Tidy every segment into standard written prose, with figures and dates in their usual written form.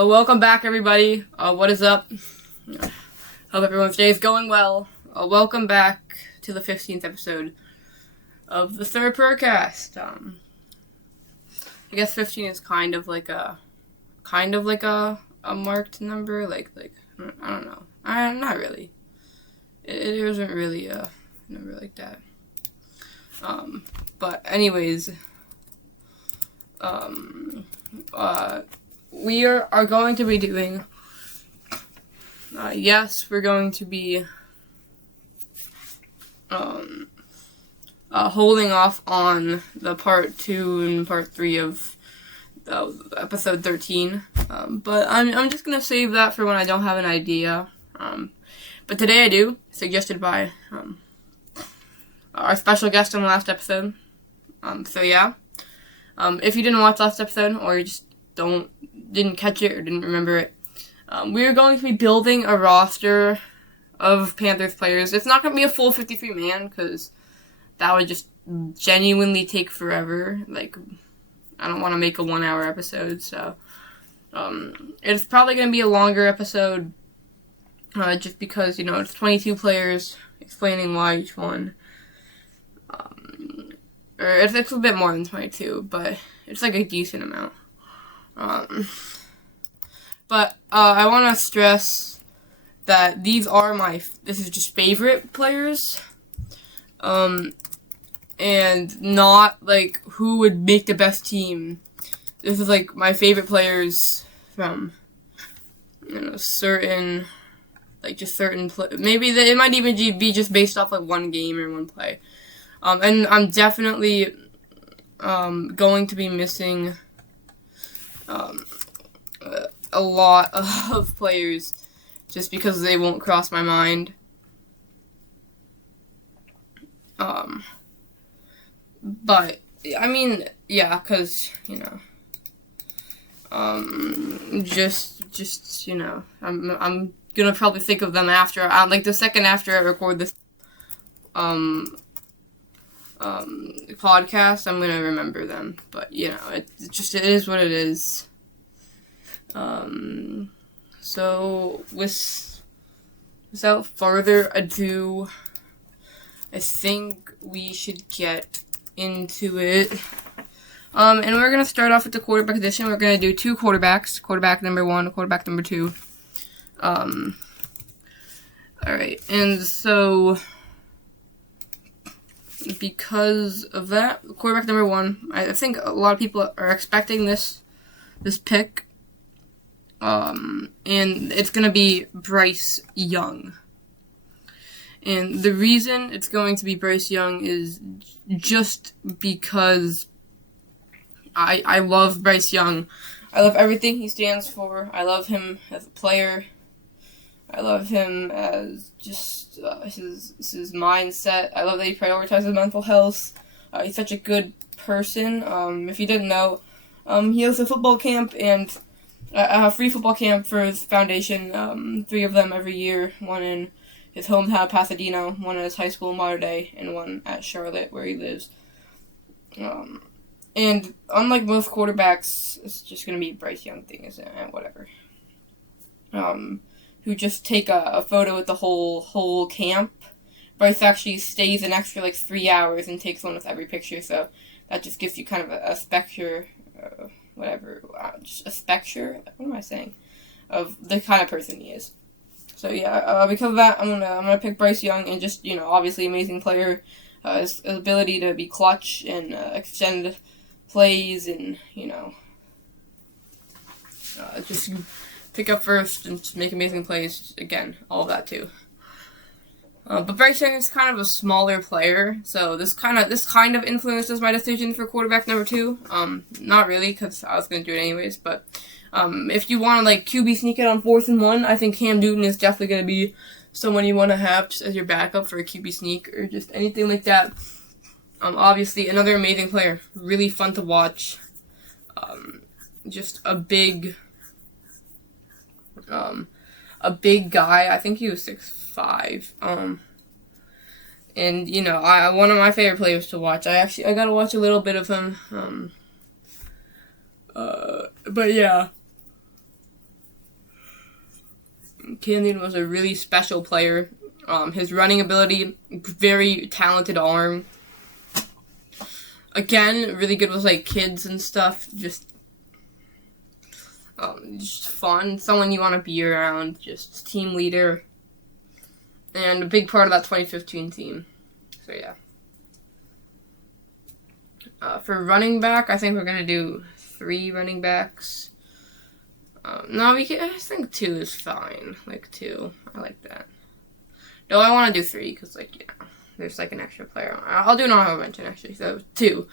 Hello, welcome back, everybody. What is up? Hope everyone's day is going well. Welcome back to the 15th episode of the Sir Purrcast. I guess 15 is kind of like a marked number. Like I don't know. Not really. It isn't really a number like that. But anyways, we are going to be doing, we're going to be, holding off on the part 2 and part 3 of episode 13, but I'm just gonna save that for when I don't have an idea, but today I do, suggested by, our special guest on the last episode, so yeah, if you didn't watch last episode, or you just didn't catch it or didn't remember it, we're going to be building a roster of Panthers players. It's not going to be a full 53-man, because that would just genuinely take forever. Like, I don't want to make a 1-hour episode, so it's probably going to be a longer episode, just because, it's 22 players, explaining why each one. Or it's a bit more than 22, but it's like a decent amount. But I want to stress that this is just favorite players, and not like who would make the best team. This is like my favorite players from, certain maybe it might even be just based off like one game or one play. And I'm definitely going to be missing a lot of players just because they won't cross my mind. But I mean, yeah, because I'm gonna probably think of them after, like the second after I record this podcast, I'm gonna remember them. But it is what it is. So without further ado, I think we should get into it. And we're gonna start off with the quarterback edition. We're gonna do 2 quarterbacks, quarterback number 1, quarterback number 2. Alright, and so because of that, quarterback number 1, I think a lot of people are expecting this pick. And it's going to be Bryce Young. And the reason it's going to be Bryce Young is just because I love Bryce Young. I love everything he stands for. I love him as a player. I love him as just his mindset. I love that he prioritizes mental health. He's such a good person. If you didn't know, he has a football camp and a free football camp for his foundation, 3 of them every year, one in his hometown, Pasadena, one at his high school in Mater Dei, and one at Charlotte, where he lives. And unlike most quarterbacks, it's just going to be a Bryce Young thing, isn't it? Whatever. Who just take a photo with the whole camp. Bryce actually stays an extra, 3 hours and takes one with every picture, so that just gives you kind of a spectre, just a spectre, what am I saying, of the kind of person he is. So yeah, because of that, I'm gonna pick Bryce Young, and just, obviously amazing player, his ability to be clutch and extend plays, and, just pick up first and just make amazing plays, again, all of that too. But Bryce Young is kind of a smaller player, so this kind of influences my decision for quarterback number 2. Not really, because I was going to do it anyways, but if you want to, QB sneak it on 4th and 1, I think Cam Newton is definitely going to be someone you want to have just as your backup for a QB sneak, or just anything like that. Obviously, another amazing player, really fun to watch, just a big guy. I think he was 6'5". And one of my favorite players to watch. I got to watch a little bit of him. But yeah. Cam Newton was a really special player. His running ability, very talented arm. Again, really good with like kids and stuff. Just fun. Someone you want to be around. Just team leader. And a big part of that 2015 team. So yeah. For running back, I think we're gonna do 3 running backs. No, we can. I think 2 is fine. Like 2, I like that. No, I want to do 3 because, like, yeah, there's like an extra player. I'll do an honorable mention actually. So 2.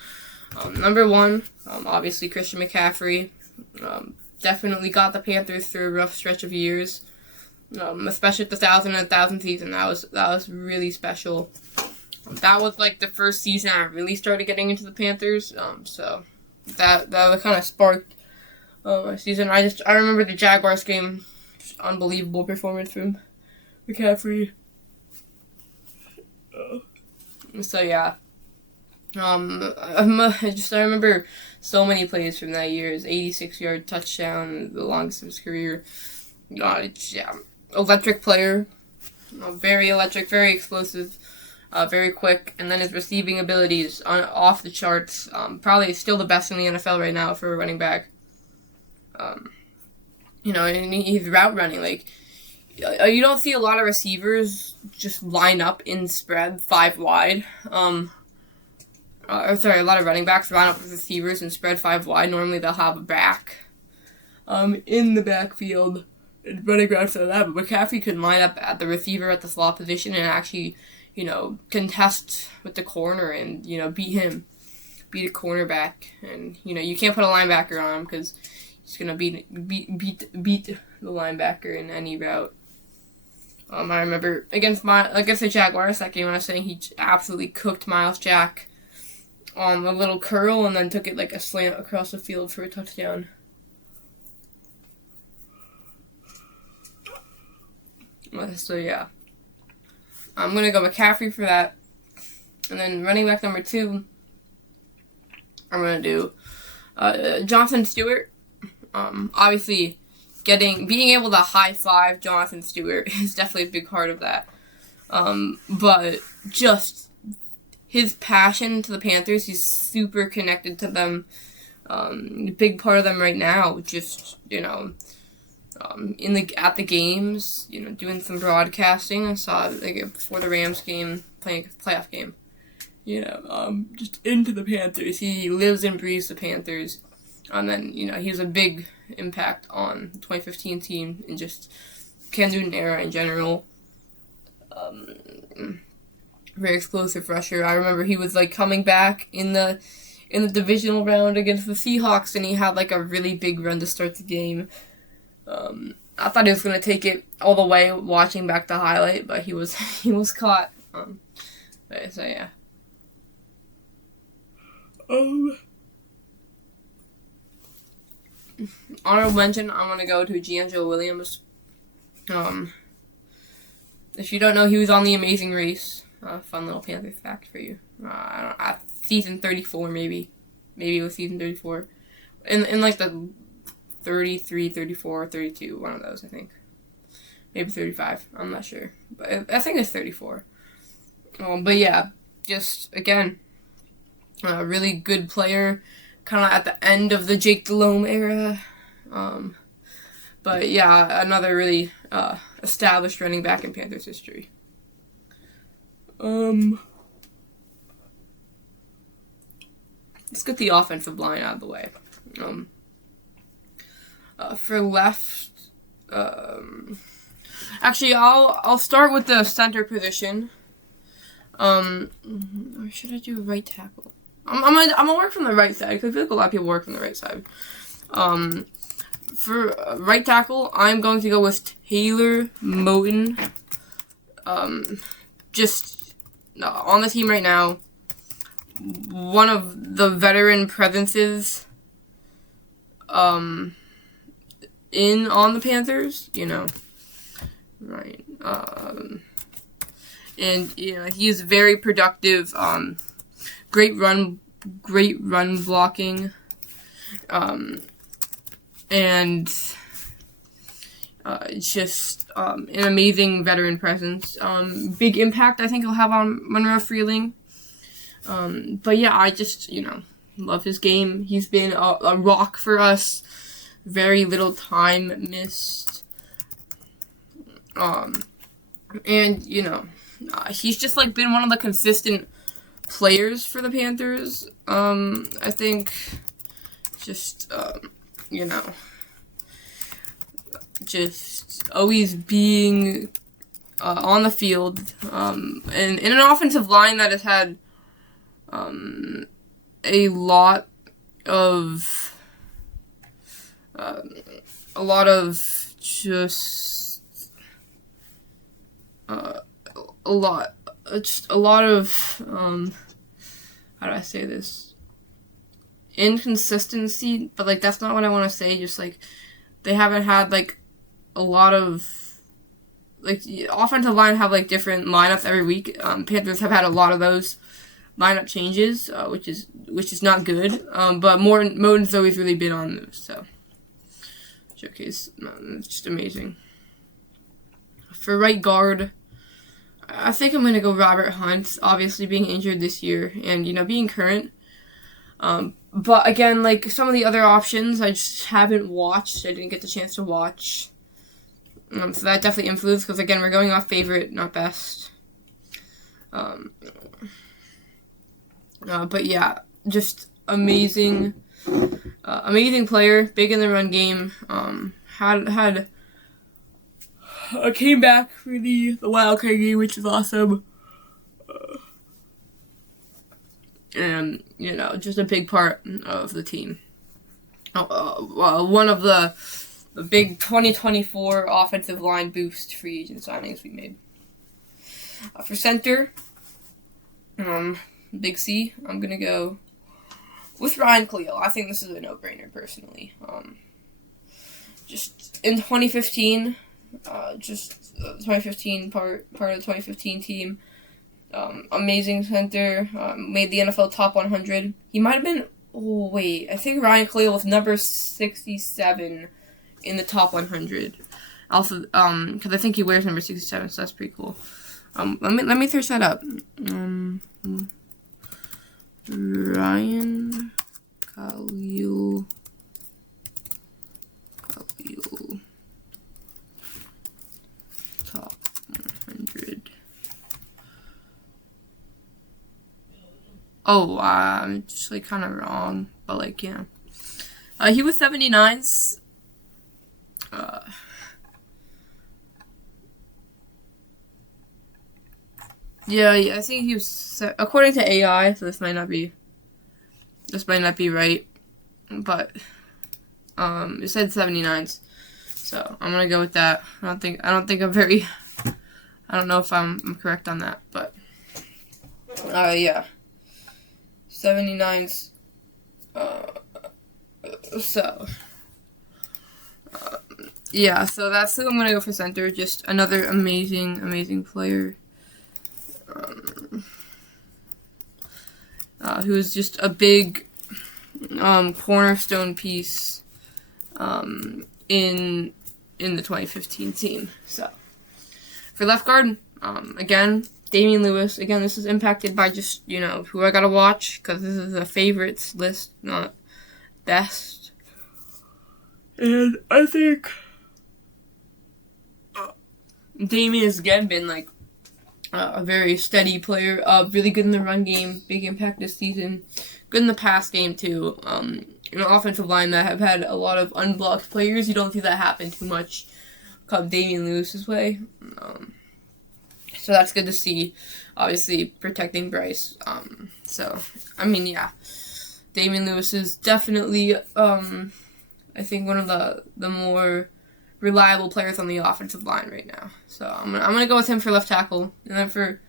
Number 1, obviously Christian McCaffrey. Definitely got the Panthers through a rough stretch of years. Especially the 1,000 season. That was really special. That was like the first season I really started getting into the Panthers. So that kind of sparked my season. I remember the Jaguars game, just unbelievable performance from McCaffrey. So yeah, I remember so many plays from that year. His 86-yard touchdown, the longest of his career. Electric player, very electric, very explosive. Very quick, and then his receiving abilities off the charts. Probably still the best in the NFL right now for a running back. And he's route running. Like, you don't see a lot of receivers just line up in spread 5 wide. A lot of running backs line up with receivers and spread 5 wide. Normally they'll have a back in the backfield and running routes like that. But McCaffrey could line up at the receiver at the slot position and actually contest with the corner and, beat a cornerback. And, you can't put a linebacker on him because he's going to beat the linebacker in any route. I remember against the Jaguars, that game I was saying he absolutely cooked Miles Jack on a little curl and then took it like a slant across the field for a touchdown. So, yeah. I'm going to go McCaffrey for that. And then running back number 2, I'm going to do Jonathan Stewart. Obviously, being able to high-five Jonathan Stewart is definitely a big part of that. But just his passion to the Panthers, he's super connected to them. A big part of them right now, just, at the games, doing some broadcasting. I saw before the Rams game, playing a playoff game. Just into the Panthers. He lives and breathes the Panthers. And then, he was a big impact on the 2015 team and just Cam Newton era in general. Very explosive rusher. I remember he was coming back in the divisional round against the Seahawks, and he had a really big run to start the game. I thought he was gonna take it all the way watching back the highlight, but he was caught. So yeah. Honorable mention, I'm gonna go to D'Angelo Williams. If you don't know, he was on The Amazing Race. Fun little Panther fact for you. Season 34 maybe it was season 34. In the 33, 34, 32, one of those, I think. Maybe 35, I'm not sure. But I think it's 34. But yeah, just, again, a really good player, kind of at the end of the Jake Delhomme era. But yeah, another really established running back in Panthers history. Let's get the offensive line out of the way. For left, actually, I'll start with the center position. Or should I do right tackle? I'm gonna work from the right side because I feel like a lot of people work from the right side. For right tackle, I'm going to go with Taylor Moton. Just on the team right now, one of the veteran presences. On the Panthers, right, and he is very productive. Great run blocking, and just an amazing veteran presence. Big impact I think he'll have on Monroe Freeling. But yeah, I just, love his game. He's been a rock for us. Very little time missed. And, he's just, been one of the consistent players for the Panthers. I think just, just always being on the field. And in an offensive line that has had a lot of just a lot of how do I say this, inconsistency, but that's not what I want to say. Just they haven't had a lot of offensive line have different lineups every week. Panthers have had a lot of those lineup changes, which is not good. But Moden's always really been on those, so showcase. It's just amazing. For right guard, I think I'm gonna go Robert Hunt. Obviously being injured this year, and being current. But again, some of the other options, I just haven't watched. I didn't get the chance to watch. So that definitely influenced, because again, we're going off favorite, not best. But yeah, just amazing player, big in the run game. Came back for the Wildcard game, which is awesome. And just a big part of the team. One of the big 2024 offensive line boost free agent signings we made. For center, Big C, I'm going to go with Ryan Khalil. I think this is a no-brainer, personally. Just in 2015, part of the 2015 team. Amazing center, made the NFL top 100. He might have been, I think Ryan Khalil was number 67 in the top 100. Also, because I think he wears number 67, so that's pretty cool. Let me search that up. Ryan Khalil. Top 100. Oh, I'm just kind of wrong, but yeah. He was 79s. Yeah, I think he was, according to AI, so this might not be right, but it said 79s, so I'm gonna go with that. I don't think I don't know if I'm correct on that, but yeah, 79s. Yeah, so that's who I'm gonna go for center. Just another amazing player. Who's just a big cornerstone piece in the 2015 team. So for left guard, again, Damian Lewis. Again, this is impacted by just who I gotta watch, because this is a favorites list, not best. And I think Damian has again been a very steady player, really good in the run game, big impact this season, good in the pass game too. An offensive line that have had a lot of unblocked players. You don't see that happen too much come Damian Lewis's way. So that's good to see. Obviously protecting Bryce. So I mean, yeah, Damian Lewis is definitely I think one of the more reliable players on the offensive line right now. So I'm gonna go with him for left tackle, and then for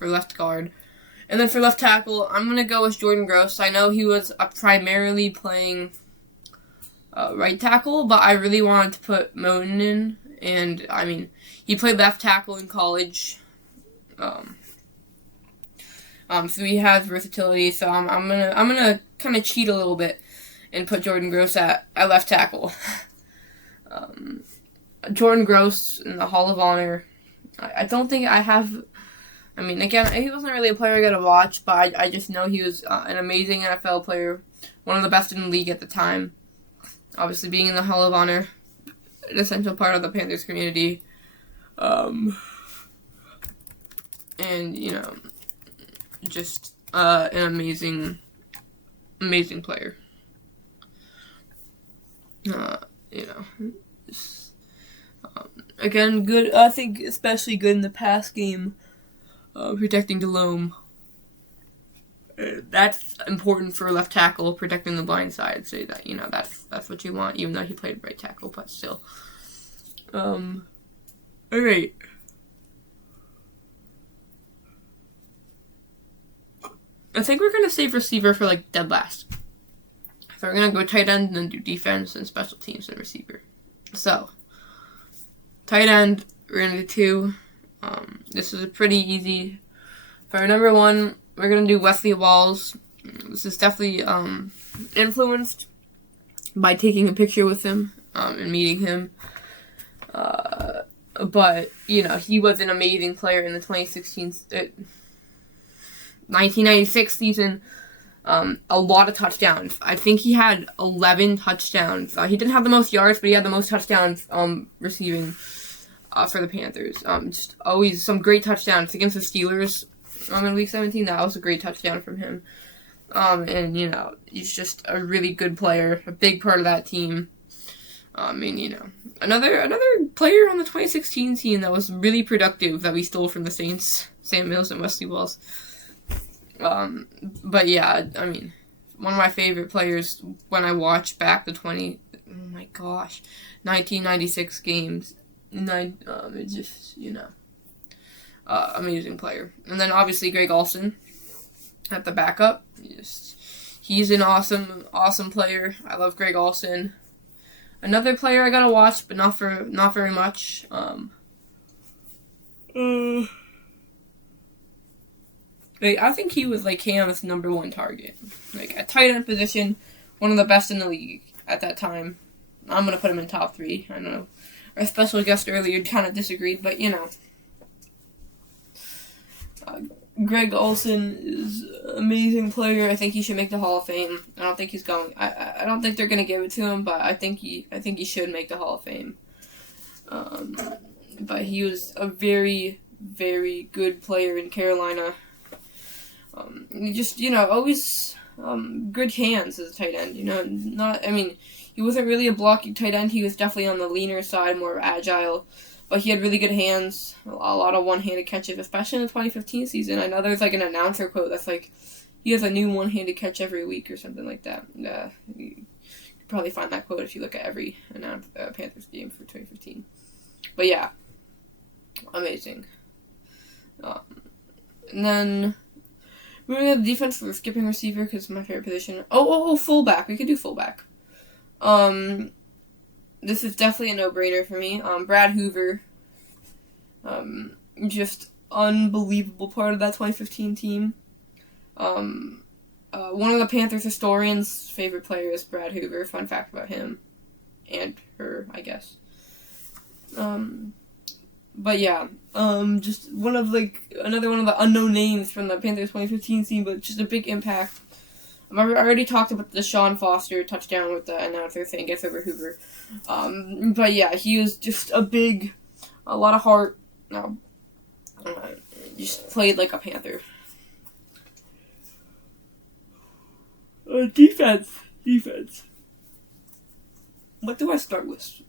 left guard, and then for left tackle, I'm gonna go with Jordan Gross. I know he was primarily playing right tackle, but I really wanted to put Moden in, and I mean he played left tackle in college. So he has versatility. So I'm gonna kind of cheat a little bit and put Jordan Gross at left tackle. Jordan Gross in the Hall of Honor. I don't think I have. I mean, again, he wasn't really a player I got to watch, but I just know he was an amazing NFL player, one of the best in the league at the time. Obviously, being in the Hall of Honor, an essential part of the Panthers community. And, just an amazing player. Again, good. I think especially good in the pass game, protecting Delhomme. That's important for left tackle, protecting the blind side. So that that's what you want, even though he played right tackle, but still. All right. I think we're gonna save receiver for dead last. So we're gonna go tight end and then do defense and special teams and receiver. So tight end, we're gonna do 2. This is a pretty easy. For number 1, we're gonna do Wesley Walls. This is definitely influenced by taking a picture with him and meeting him. But he was an amazing player in the 1996 season. A lot of touchdowns. I think he had 11 touchdowns. He didn't have the most yards, but he had the most touchdowns receiving for the Panthers. Just always some great touchdowns against the Steelers in Week 17. That was a great touchdown from him. And he's just a really good player, a big part of that team. Another player on the 2016 team that was really productive that we stole from the Saints, Sam Mills and Wesley Walls. But yeah, one of my favorite players when I watch back the 1996 games. It's just, amazing player. And then obviously Greg Olsen at the backup. He's an awesome player. I love Greg Olsen. Another player I gotta watch, but not very much. I think he was Cam's number 1 target. At tight end position, one of the best in the league at that time. I'm gonna put him in top 3. I don't know. Our special guest earlier kind of disagreed, but Greg Olsen is an amazing player. I think he should make the Hall of Fame. I don't think he's going. I don't think they're gonna give it to him, but I think he should make the Hall of Fame. But he was a very, very good player in Carolina. Always good hands as a tight end. He wasn't really a blocking tight end. He was definitely on the leaner side, more agile. But he had really good hands, a lot of one-handed catches, especially in the 2015 season. I know there's an announcer quote that's he has a new one-handed catch every week or something like that. You could probably find that quote if you look at every Panthers game for 2015. But yeah, amazing. And then moving to the defense, we're skipping receiver because it's my favorite position. Fullback. We could do fullback. This is definitely a no-brainer for me. Brad Hoover. Just unbelievable part of that 2015 team. One of the Panthers historians' favorite players, Brad Hoover. Fun fact about him. And her, I guess. But yeah, just another one of the unknown names from the Panthers 2015 team, but just a big impact. I already talked about the Sean Foster touchdown with the announcer saying gets over Hoover. But yeah, he was just a lot of heart. Just played like a Panther. Defense. What do I start with?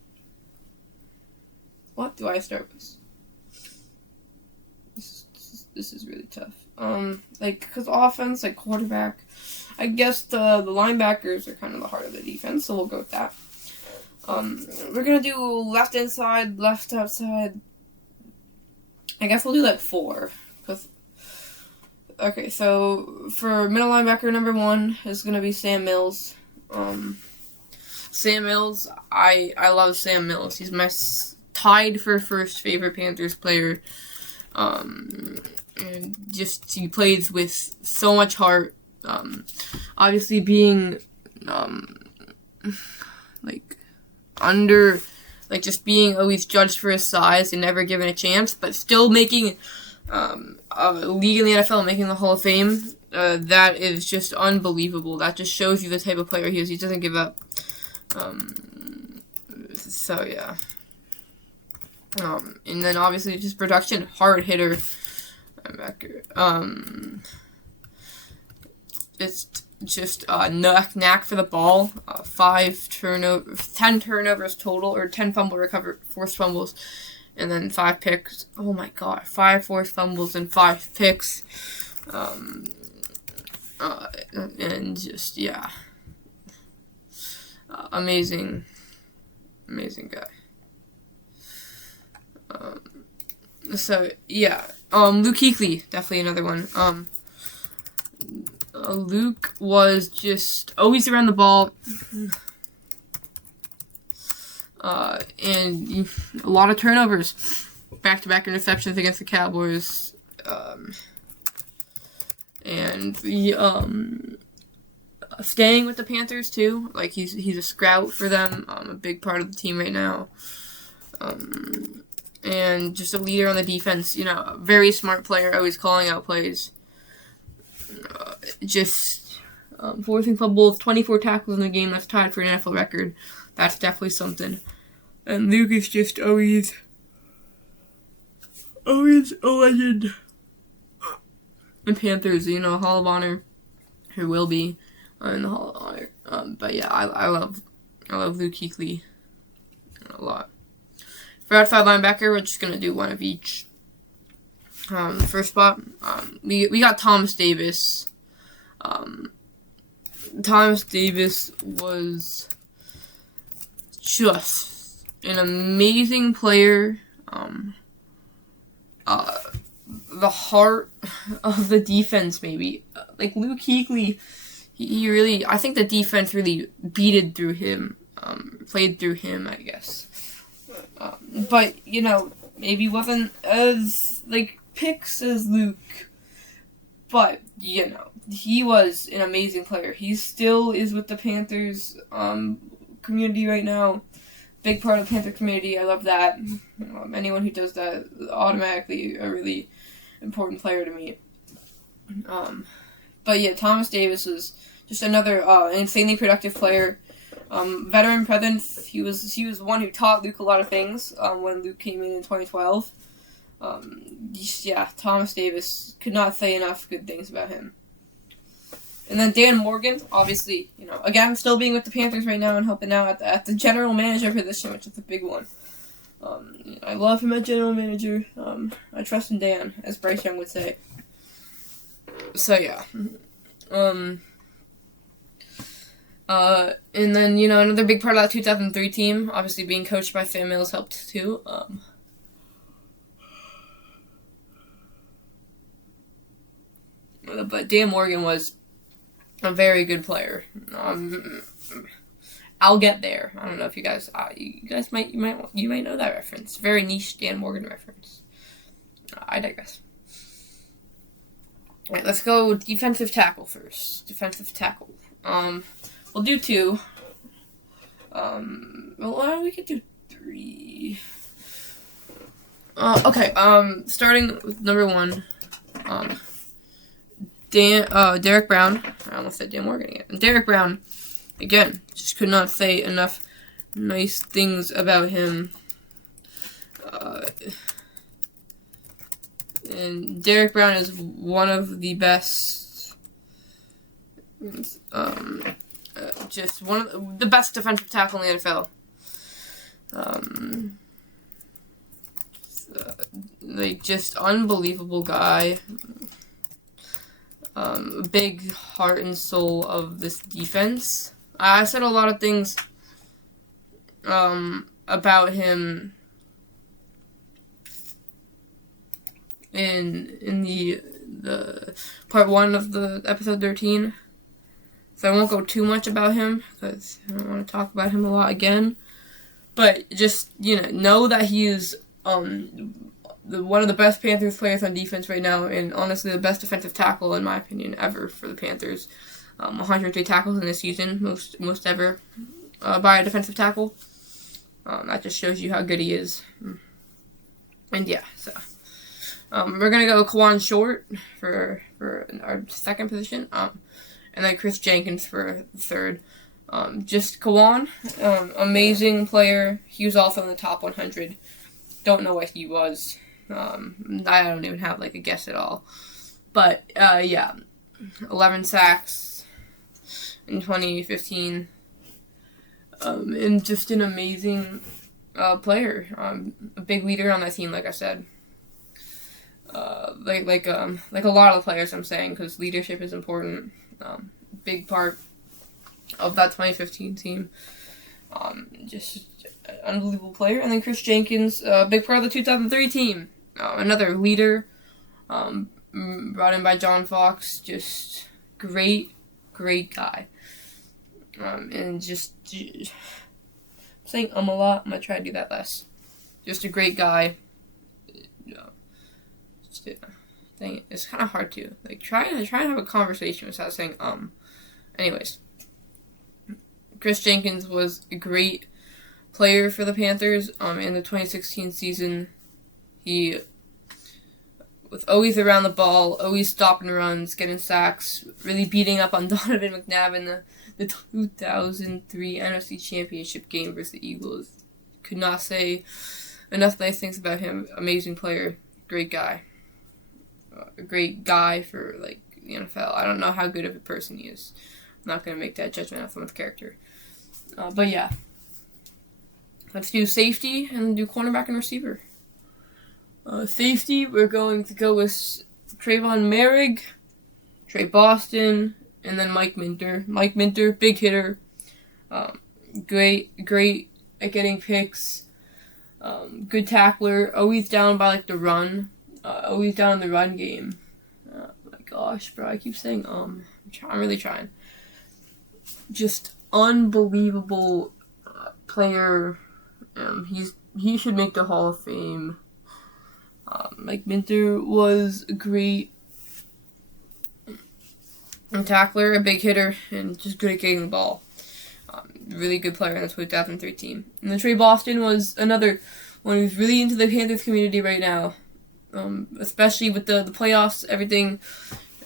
This is really tough. Because offense, quarterback, I guess the linebackers are kind of the heart of the defense, so we'll go with that. We're gonna do left inside, left outside. I guess we'll do 4. Okay, so for middle linebacker number 1 is gonna be Sam Mills. Sam Mills, I love Sam Mills. He's my tied for first favorite Panthers player. And just he plays with so much heart. Obviously being like just being always judged for his size and never given a chance, but still making a league in the NFL, making the Hall of Fame. That is just unbelievable. That just shows you the type of player he is. He doesn't give up. So yeah. And then obviously just production, hard hitter. It's just knack for the ball. 10 turnovers total, or 10 forced fumbles, and then 5 picks. Oh my god, 5 forced fumbles and 5 picks. And just amazing guy. So yeah, Luke Kuechly, definitely another one. Luke was just always around the ball, and a lot of turnovers, back-to-back interceptions against the Cowboys, and staying with the Panthers too. Like he's a scout for them, a big part of the team right now, and just a leader on the defense. A very smart player, always calling out plays. Just forcing fumbles, 24 tackles in the game. That's tied for an NFL record. That's definitely something. And Luke is just always a legend. And Panthers, Hall of Honor, who will be in the Hall of Honor. But yeah, I love Luke Kuechly a lot. For outside linebacker, we're just gonna do one of each. First spot, we got Thomas Davis. Thomas Davis was just an amazing player. The heart of the defense, maybe. Like Luke Kuechly, he really, I think the defense really played through him, I guess. But, maybe wasn't as, picks as Luke. But, he was an amazing player. He still is with the Panthers community right now. Big part of the Panther community. I love that. Anyone who does that, automatically a really important player to me. But yeah, Thomas Davis is just another insanely productive player. Veteran presence. He was the one who taught Luke a lot of things when Luke came in 2012. Thomas Davis, could not say enough good things about him. And then Dan Morgan, obviously, again, still being with the Panthers right now and helping out at the general manager position, which is a big one. I love him at general manager. I trust in Dan, as Bryce Young would say. So, yeah. And then, another big part of that 2003 team, obviously being coached by Sam Mills helped too. But Dan Morgan was a very good player. I'll get there. I don't know if you guys might know that reference. Very niche Dan Morgan reference. I digress. All right, let's go defensive tackle first. Defensive tackle. We'll do 2. We could do 3. Okay. Starting with number 1. Derek Brown. I almost said Dan Morgan again. Derek Brown, again, just could not say enough nice things about him. And Derek Brown is one of the best, just one of the best defensive tackle in the NFL. Just unbelievable guy. Big heart and soul of this defense. I said a lot of things about him in the part 1 of the episode 13. So I won't go too much about him because I don't want to talk about him a lot again. But just know that he is one of the best Panthers players on defense right now, and honestly the best defensive tackle in my opinion ever for the Panthers. 103 tackles in a season, most ever by a defensive tackle. That just shows you how good he is. And yeah, so we're gonna go Kawan Short for our second position, and then Chris Jenkins for third. Just Kawan, amazing player. He was also in the top 100. Don't know what he was. I don't even have like a guess at all. But yeah, 11 sacks in 2015, and just an amazing player. A big leader on that team, like I said. Like a lot of the players I'm saying, because leadership is important. Big part of that 2015 team. Just an unbelievable player. And then Chris Jenkins, big part of the 2003 team. Another leader, brought in by John Fox. Just great guy. And just saying a lot. I'm going to try to do that less. Just a great guy. Dang it, it's kind of hard to try and have a conversation without saying Anyways, Chris Jenkins was a great player for the Panthers. In the 2016 season, he was always around the ball, always stopping runs, getting sacks, really beating up on Donovan McNabb in the 2003 NFC Championship game versus the Eagles. Could not say enough nice things about him. Amazing player, great guy. A great guy for the NFL. I don't know how good of a person he is. I'm not going to make that judgment on someone's character. But yeah. Let's do safety and do cornerback and receiver. Safety, we're going to go with Trayvon Merrick, Trey Boston, and then Mike Minter. Mike Minter, big hitter. Great at getting picks. Good tackler. Always down by the run. Always down in the run game. Oh my gosh, bro. I keep saying I'm really trying. Just unbelievable player. He should make the Hall of Fame. Mike Minter was a great tackler, a big hitter, and just good at getting the ball. Really good player in the 2003 team. And then Trey Boston was another one who's really into the Panthers community right now. Especially with the playoffs, everything.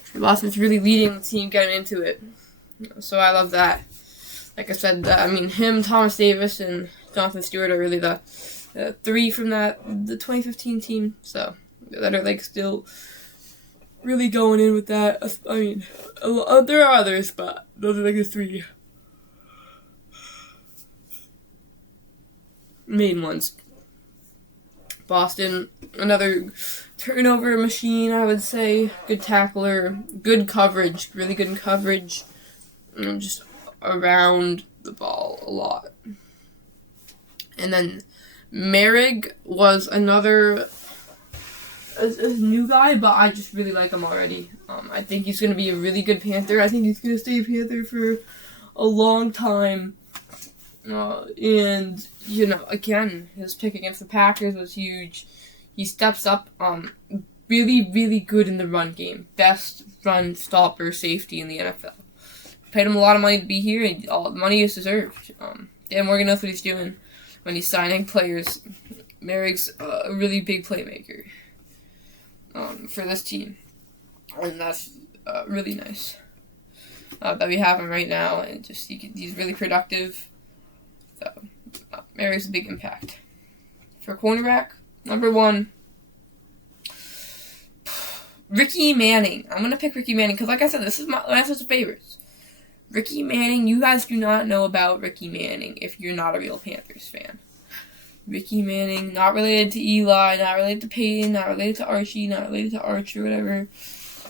Trey Boston's really leading the team, getting into it. So I love that. Like I said, him, Thomas Davis, and Jonathan Stewart are really the three from the 2015 team. So that are still really going in with that. There are others, but those are the three main ones. Boston, another turnover machine, I would say. Good tackler, good coverage, really good in coverage. Just around the ball a lot. And then Merrick was another a new guy, but I just really like him already. I think he's going to be a really good Panther. I think he's going to stay a Panther for a long time. And, again, his pick against the Packers was huge. He steps up, really, really good in the run game. Best run stopper safety in the NFL. Paid him a lot of money to be here, and all the money is deserved. Dan Morgan knows what he's doing when he's signing players. Merrick's a really big playmaker for this team. And that's really nice that we have him right now, and just he's really productive. So, Merrick's a big impact. For cornerback, number 1, Ricky Manning. I'm going to pick Ricky Manning because, like I said, this is my list of favorites. Ricky Manning, you guys do not know about Ricky Manning if you're not a real Panthers fan. Ricky Manning, not related to Eli, not related to Peyton, not related to Archie, not related to Arch or whatever.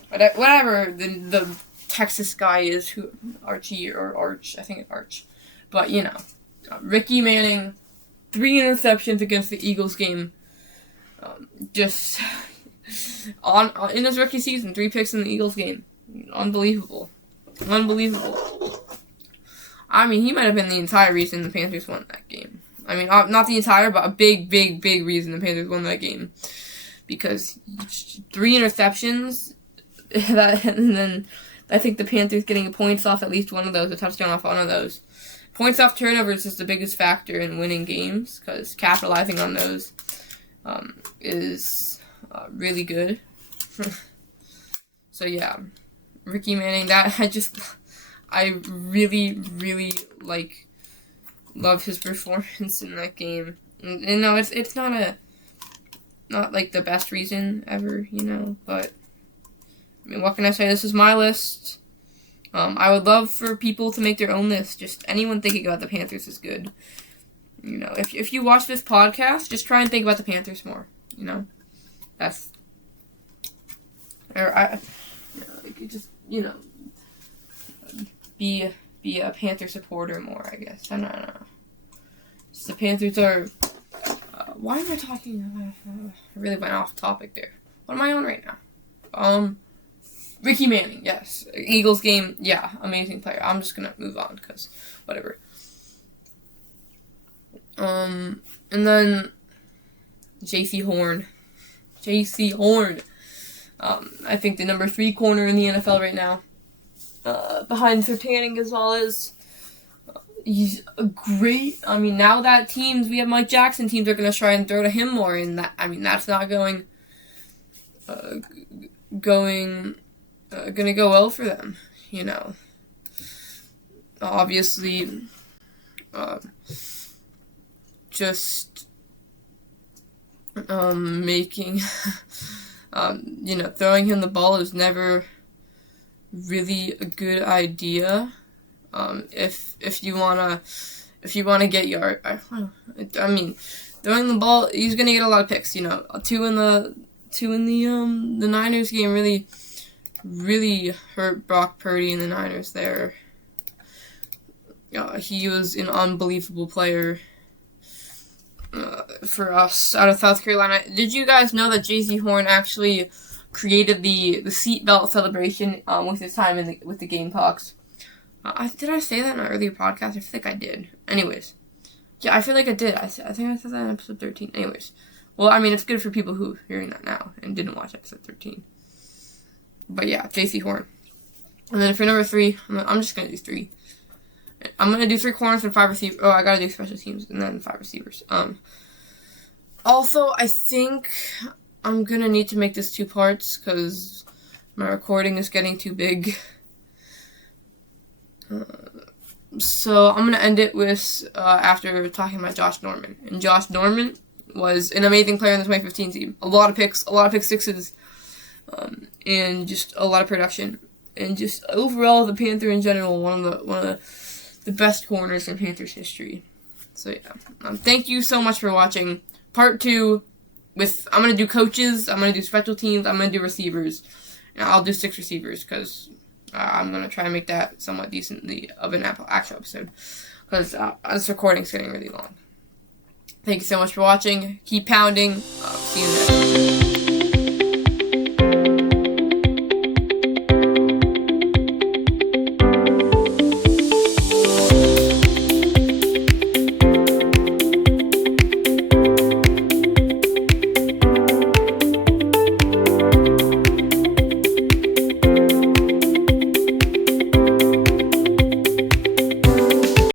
Whatever the Texas guy is, who Archie or Arch, I think it's Arch. But, Ricky Manning, 3 interceptions against the Eagles game. Just in his rookie season, 3 picks in the Eagles game. Unbelievable. He might have been the entire reason the Panthers won that game. Not the entire, but a big reason the Panthers won that game. Because 3 interceptions, and then I think the Panthers getting points off at least one of those, a touchdown off one of those. points off turnovers is the biggest factor in winning games, because capitalizing on those is really good. So yeah, Ricky Manning, I really, really love his performance in that game. And no, it's not like the best reason ever, but I mean, what can I say? This is my list. I would love for people to make their own list. Just anyone thinking about the Panthers is good. If you watch this podcast, just try and think about the Panthers more. That's, or be a Panther supporter more, I guess. I don't know. The Panthers are. Why am I talking about? I really went off topic there. What am I on right now? Ricky Manning, yes. Eagles game, yeah, amazing player. I'm just gonna move on because whatever. And then J.C. Horn. I think the number 3 corner in the NFL right now. Behind Sertan Gonzalez. He's a great. I mean, now that we have Mike Jackson, teams are going to try and throw to him more, and that's not going to go well for them. Obviously, just making, throwing him the ball is never really a good idea. If you wanna get yard, I mean, throwing the ball, he's gonna get a lot of picks. Two in the Niners game really hurt Brock Purdy and the Niners there. He was an unbelievable player for us out of South Carolina. Did you guys know that J.C. Horn actually created the seatbelt celebration with his time with the Gamecocks? Did I say that in an earlier podcast? I think I did. Anyways. Yeah, I feel like I did. I think I said that in episode 13. Anyways. Well, I mean, it's good for people who are hearing that now and didn't watch episode 13. But yeah, J.C. Horn. And then for number 3, I'm just going to do 3. I'm going to do 3 corners and 5 receivers. Oh, I got to do special teams and then 5 receivers. Also, I think I'm going to need to make this 2 parts because my recording is getting too big. So I'm going to end it with, after talking about Josh Norman. And Josh Norman was an amazing player in the 2015 team. A lot of pick sixes, and just a lot of production. And just overall, the Panther in general, one of the best corners in Panthers history. So yeah, thank you so much for watching. Part 2, I'm going to do coaches, I'm going to do special teams, I'm going to do receivers. And I'll do 6 receivers because I'm going to try and make that somewhat decently of an actual episode. Because this recording's getting really long. Thank you so much for watching. Keep pounding. See you next time.